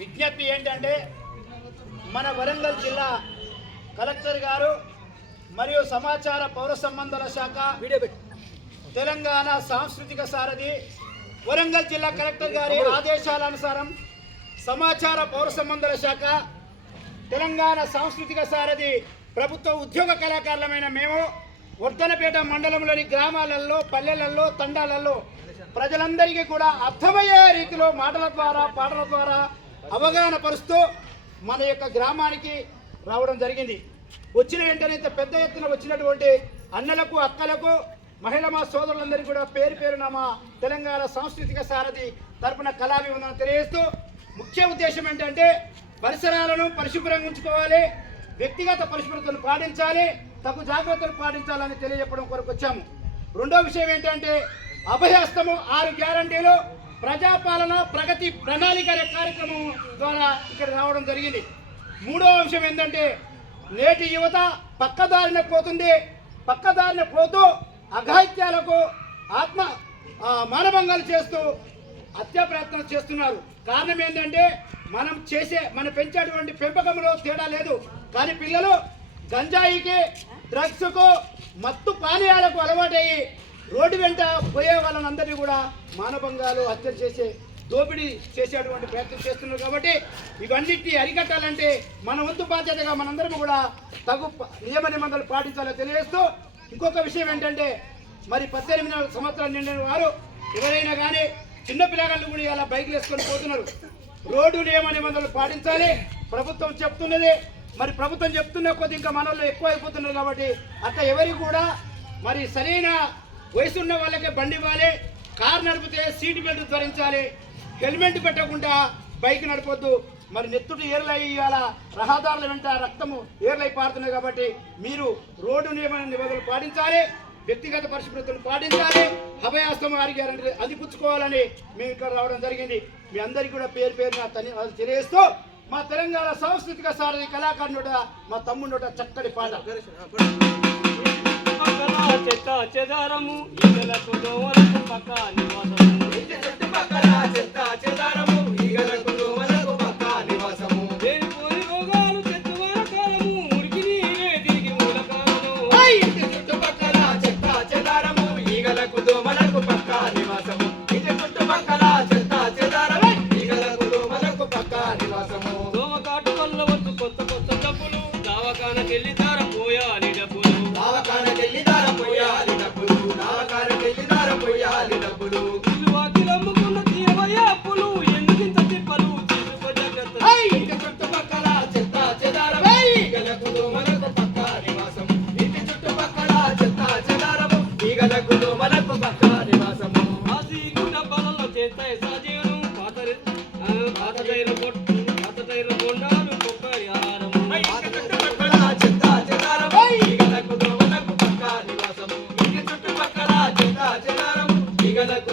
విజ్ఞప్తి ఏంటంటే మన వరంగల్ జిల్లా కలెక్టర్ గారు మరియు సమాచార పౌర సంబంధాల శాఖ తెలంగాణ సాంస్కృతిక సారథి వరంగల్ జిల్లా కలెక్టర్ గారి ఆదేశాల అనుసారం సమాచార పౌర సంబంధాల శాఖ తెలంగాణ సాంస్కృతిక సారథి ప్రభుత్వ ఉద్యోగ కళాకారులమైన మేము వర్ధనపేట మండలంలోని గ్రామాలలో పల్లెలలో తండాలలో ప్రజలందరికీ కూడా అర్థమయ్యే రీతిలో మాటల ద్వారా పాటల ద్వారా అవగాహన పరుస్తూ మన యొక్క గ్రామానికి రావడం జరిగింది. వచ్చిన వెంటనే ఇంత పెద్ద ఎత్తున వచ్చినటువంటి అన్నలకు అక్కలకు మహిళా మా సోదరులందరికీ కూడా పేరు పేరున మా తెలంగాణ సాంస్కృతిక సారథి తరపున కళాభివందనం తెలియజేస్తూ ముఖ్య ఉద్దేశం ఏంటంటే పరిసరాలను పరిశుభ్రంగా ఉంచుకోవాలి, వ్యక్తిగత పరిశుభ్రతను పాటించాలి, తగు జాగ్రత్తలు పాటించాలని తెలియజెప్పడం కొరకు వచ్చాము. రెండో విషయం ఏంటంటే అభయహస్తము 6 గ్యారంటీలు ప్రజాపాలన ప్రగతి ప్రణాళిక అనే కార్యక్రమం ద్వారా ఇక్కడ రావడం జరిగింది. మూడో అంశం ఏంటంటే నేటి యువత పక్కదారిన పోతుంది, పక్కదారిన పోతూ అఘాయిత్యాలకు మానభంగాలు చేస్తూ హత్యా ప్రయత్నం చేస్తున్నారు. కారణం ఏంటంటే మనం పెంచేటువంటి పెంపకంలో తేడా లేదు, కానీ పిల్లలు గంజాయికి డ్రగ్స్కు మత్తు పానీయాలకు అలవాటయ్యి రోడ్డు వెంట పోయే వాళ్ళందరినీ కూడా మానభంగాలు హత్యలు చేసే దోపిడీ చేసేటువంటి ప్రయత్నం చేస్తున్నారు. కాబట్టి ఇవన్నిటిని అరికట్టాలంటే మన వంతు బాధ్యతగా మనందరం కూడా తగు నియమ నిబంధనలు పాటించాలని తెలియజేస్తూ ఇంకొక విషయం ఏంటంటే మరి 18 సంవత్సరాలు నిండిన వారు ఎవరైనా కానీ చిన్న పిల్లగాళ్ళు కూడా ఇలా బైక్లు వేసుకొని పోతున్నారు. రోడ్డు నియమ నిబంధనలు పాటించాలి ప్రభుత్వం చెప్తున్నది. మరి ప్రభుత్వం చెప్తున్న కొద్ది ఇంకా మనలో ఎక్కువ అయిపోతున్నారు. కాబట్టి అట్లా ఎవరికి కూడా మరి సరైన వయసున్న వాళ్ళకే బండి ఇవ్వాలి, కారు నడిపితే సీట్ బెల్ట్ ధరించాలి, హెల్మెట్ పెట్టకుండా బైక్ నడపొద్దు. మరి నెత్తుడు ఏర్లై ఇవాళ రహదారుల వెంట రక్తము ఏర్లై పారుతున్నాయి. కాబట్టి మీరు రోడ్డు నియమ నిబంధనలు పాటించాలి, వ్యక్తిగత పరిశుభ్రతను పాటించాలి, అభయాస్తమ ఆరోగ్యాన్ని అందిపుచ్చుకోవాలని మేము ఇక్కడ రావడం జరిగింది. మీ అందరికీ కూడా పేరు పేరున తెలియజేస్తూ మా తెలంగాణ సాంస్కృతిక సారథి కళాకారుడు మా తమ్ముడు చక్కటి పాట చెదారము ఈగలకు దోమలకు పక్క నివాసము చుట్టుపక్కల చెత్త చెదారము ఈగలకు దోమలకు పక్క నివాసము దేనిపోని రోగాలు చెట్టువరకాలము మురికి నీరే తిరిగి మూలకాలము ఇంటి చుట్టుపక్కల చెత్త చెదారము ఈగలకు దోమలకు పక్క నివాసము ఇంటి చుట్టుపక్కల చెత్త చెదారము ఈగలకు దోమలకు పక్క నివాసము దోమకాటు వల్ల వచ్చు కొత్త కొత్త జబ్బులు దావకానకెళ్ళి పోయాలి డబ్బులు ఇల్లు వాకిలు అమ్ముకున్న తీరవయ్య అప్పులు ఎందుకింత తిప్పలు చేసుకో జాగ్రత్త. ఇంటి చుట్టుపక్కల చెత్త చెదారం ఈగలకు దోమలకు పక్క నివాసం ఇంటి చుట్టుపక్కల చెత్త చెదారం ఈగలకు దోమలకు పక్క నివాసము ఆసీకు డబ్బాలలో చేస్తాయి సాజీవను పాత టైర్ల బొండాలు కొబ్బరి ఆహారము ఇంటి చుట్టుపక్కల చెత్త చెదారం ఈగలకు దోమలకు పక్క నివాసము ఇంటి చుట్టుపక్కల చెత్త చెదారం ఈగలకు